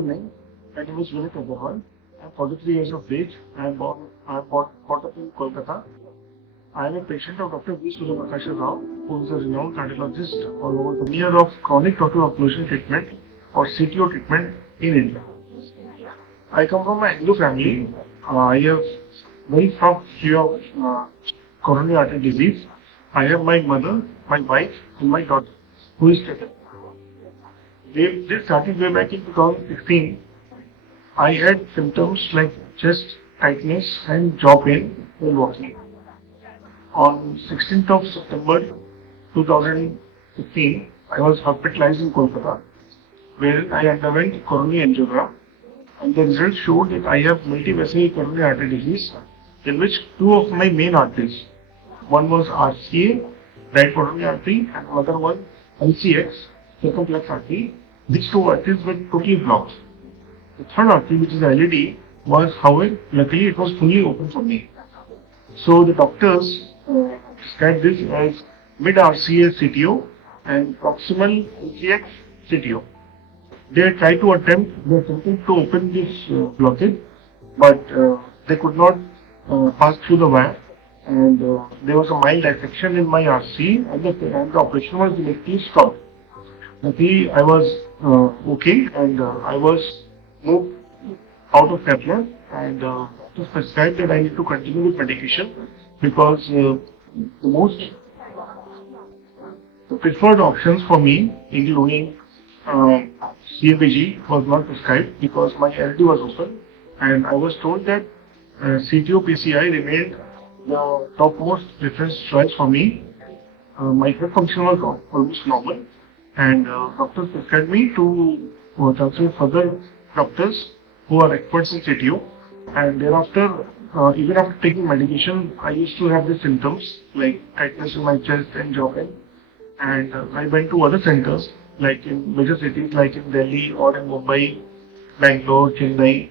good name. My name is Vineet Agarwal. I'm 43 years of age. I'm brought up in Kolkata. I am a patient of Dr. V. Suryaprakash Rao, who is a renowned cardiologist all over the year of chronic total occlusion treatment or CTO treatment in India. I come from a Hindu family. I have very soft history of coronary artery disease. I have my mother, my wife, and my daughter, who is treated. This started way back in 2016. I had symptoms like chest tightness and jaw pain while walking. On 16th of September 2015, I was hospitalized in Kolkata, where I underwent coronary angiogram, and the results showed that I have multivessel coronary artery disease, in which two of my main arteries, one was RCA, right coronary artery, and another one LCX, circumflex artery. These two arteries were totally blocked. The third artery, which is LED, was, however, luckily it was fully open for me. So the doctors described this as mid RCA CTO and proximal LCX CTO. They attempted to open this blockage, but they could not pass through the wire, and there was a mild dissection in my RC, and the operation was immediately stopped. Luckily, I was okay, and I was moved out of cath lab, and to prescribe that I need to continue with medication because the preferred options for me, including CABG, was not prescribed because my LD was open, and I was told that CTO PCI remained the topmost reference choice for me. My heart function was almost normal, and doctors prescribed me to transfer further doctors who are experts in CTO. And thereafter, even after taking medication, I used to have the symptoms like tightness in my chest and jaw pain. And I went to other centers, like in major cities like in Delhi or in Mumbai, Bangalore, Chennai.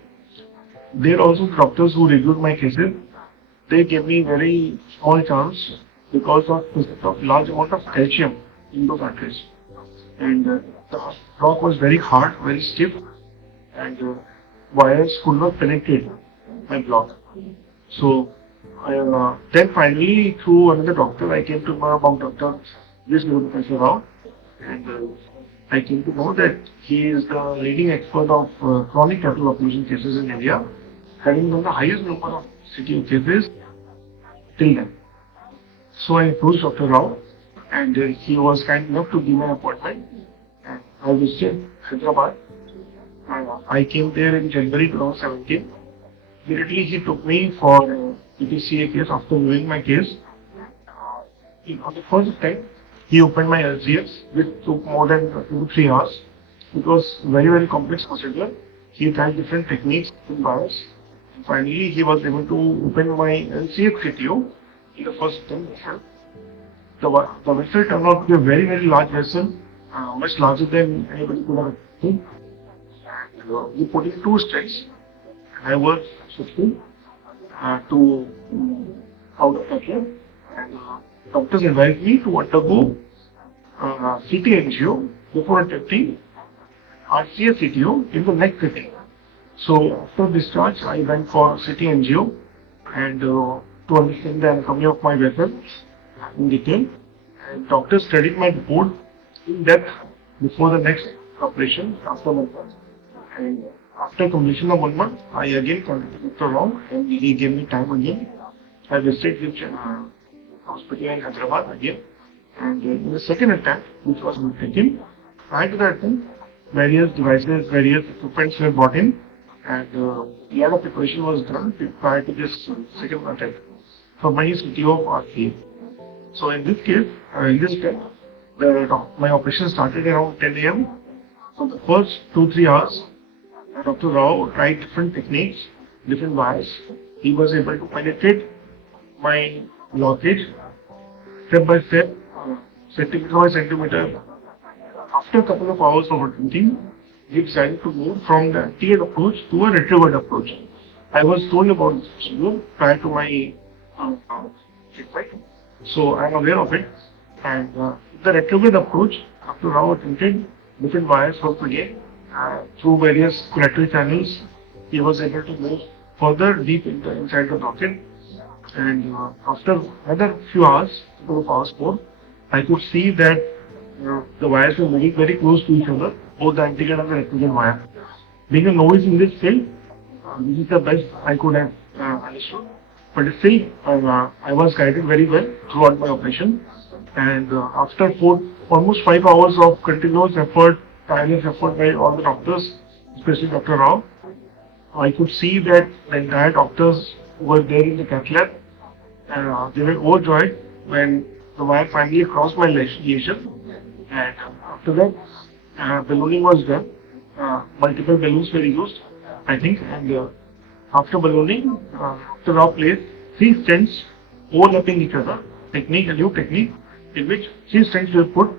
There also the doctors who reviewed my cases, they gave me very small chance because of presence of large amount of calcium in those arteries. And the rock was very hard, very stiff, and wires could not penetrate my block. So then finally, through another doctor, I came to know about Dr. V. Suryaprakash Rao, and I came to know that he is the leading expert of chronic capital occlusion cases in India, having done the highest number of CTO cases till then. So I approached Dr. Rao, and he was kind enough to give me an appointment, and I visited Hyderabad. I came there in January 2017. Immediately he took me for PTCA case after viewing my case. On the first time, he opened my LCS, which took more than 2-3 hours. It was very complex procedure. He tried different techniques in bios. Finally, he was able to open my LCX CTO in the first attempt itself. The vessel turned out to be a very large vessel, much larger than anybody could have think. We put in 2 stents. I was shifting to out of cath lab, and doctors advised me to undergo CT angio before attempting RCA CTO in the next sitting. So after discharge, I went for CT angio and to understand the anatomy of my vessel in detail. And doctors studied my report in depth before the next operation after 1 month. And after completion of 1 month, I again contacted Dr. Rao, and he gave me time again. I visited his hospital in Hyderabad again, and in the second attempt, which was taken, prior to that attempt, various devices, various equipments were brought in, and a lot of preparation was done prior to this second attempt for my CTO of RCA. So in this case, in this step, my operation started around 10 a.m. So the first 2-3 hours, Dr. Rao tried different techniques, different wires. He was able to penetrate my blockage step by step, centimeter by centimeter. After a couple of hours of attempting, he decided to move from the anti-head approach to a retrograde approach. I was told about this procedure prior to my treatment, so I am aware of it. And the retrograde approach, Dr. Rao attempted different wires once again, through various collateral channels, he was able to move further deep inside the rocket. And after another few hours, couple of hours more, I could see that the wires were moving very close to each other, both the antigen and the retrogene wire. Being a novice in this field, this is the best I could have understood. But still, I was guided very well throughout my operation. And after almost 5 hours of continuous effort, tireless effort by all the doctors, especially Dr. Rao, I could see that the entire doctors who were there in the cath lab, they were overjoyed when the wire finally crossed my lesion. And after that, ballooning was done. Multiple balloons were used, I think. And after ballooning, Dr. Rao placed 3 stents overlapping each other. A new technique, in which 3 stents were put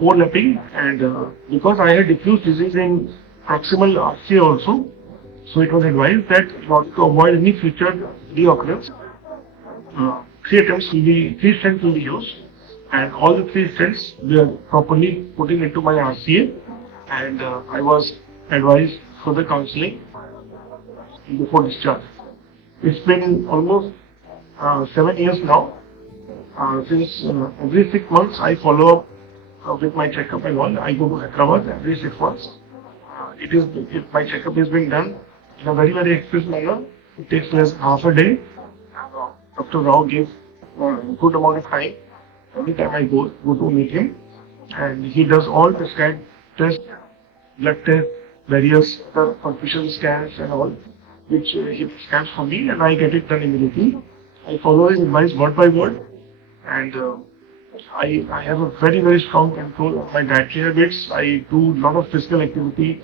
overlapping. And because I had diffuse disease in proximal RCA also, so it was advised that in order to avoid any future reoccurrence, 3 stents will be used, and all the 3 stents were properly put into my RCA, and I was advised further counseling before discharge. It's been almost 7 years now. Since every 6 months I follow up with my checkup and all. I go to Agarwal every 6 months. My checkup is being done in a very express manner. It takes less than half a day. Dr. Rao gives a good amount of time every time I go to meet him, and he does all the scan tests, blood tests, various superficial scans and all, which he scans for me, and I get it done immediately. I follow his advice word by word, and I have a very strong control of my dietary habits. I do a lot of physical activity,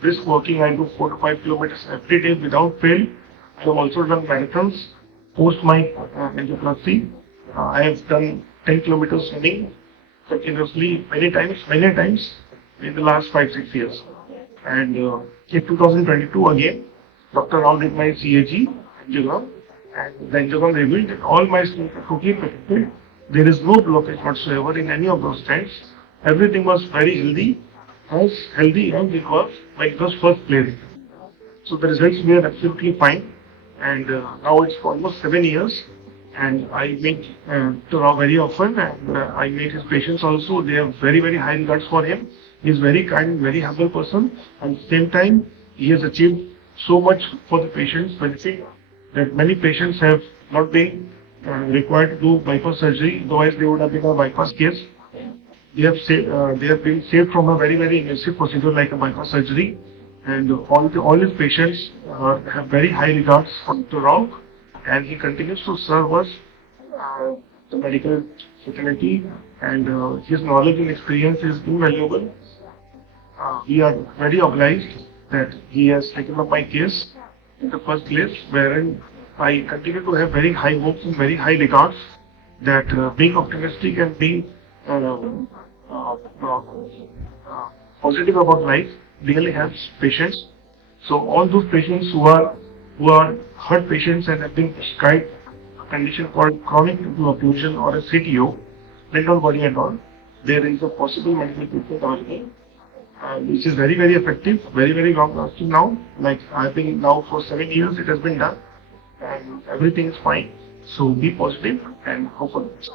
brisk walking. I do 4 to 5 kilometers every day without fail. I have also done marathons post my angioplasty. I have done 10 kilometers running continuously many times in the last 5-6 years. And in 2022 again, Dr. Rao did my CAG angiogram, and the angiogram revealed that all my stents are totally protected. There is no blockage whatsoever in any of those stents. Everything was very healthy, as healthy as it was when it was first placed. So the results were absolutely fine, and now it's almost 7 years, and I meet Dr. Rao very often, and I meet his patients also. They have very high regards for him. He is very kind, very humble person, and at the same time, he has achieved so much for the patients' benefit that many patients have not been required to do bypass surgery. Otherwise, they would have been a bypass case. They have been saved from a very invasive procedure like a bypass surgery, and all his patients have very high regards for Dr. Rao, and he continues to serve us, the medical fraternity, and his knowledge and experience is invaluable. We are very obliged that he has taken up my case in the first place, wherein I continue to have very high hopes and very high regards that being optimistic and being positive about life really helps patients. So all those patients who are heart patients and have been prescribed a condition called chronic tubule occlusion or a CTO, they don't worry at all. There is a possible medical treatment available, which is very effective, very long lasting now. Like I've been now for 7 years, it has been done, and everything is fine. So be positive and hope for the best.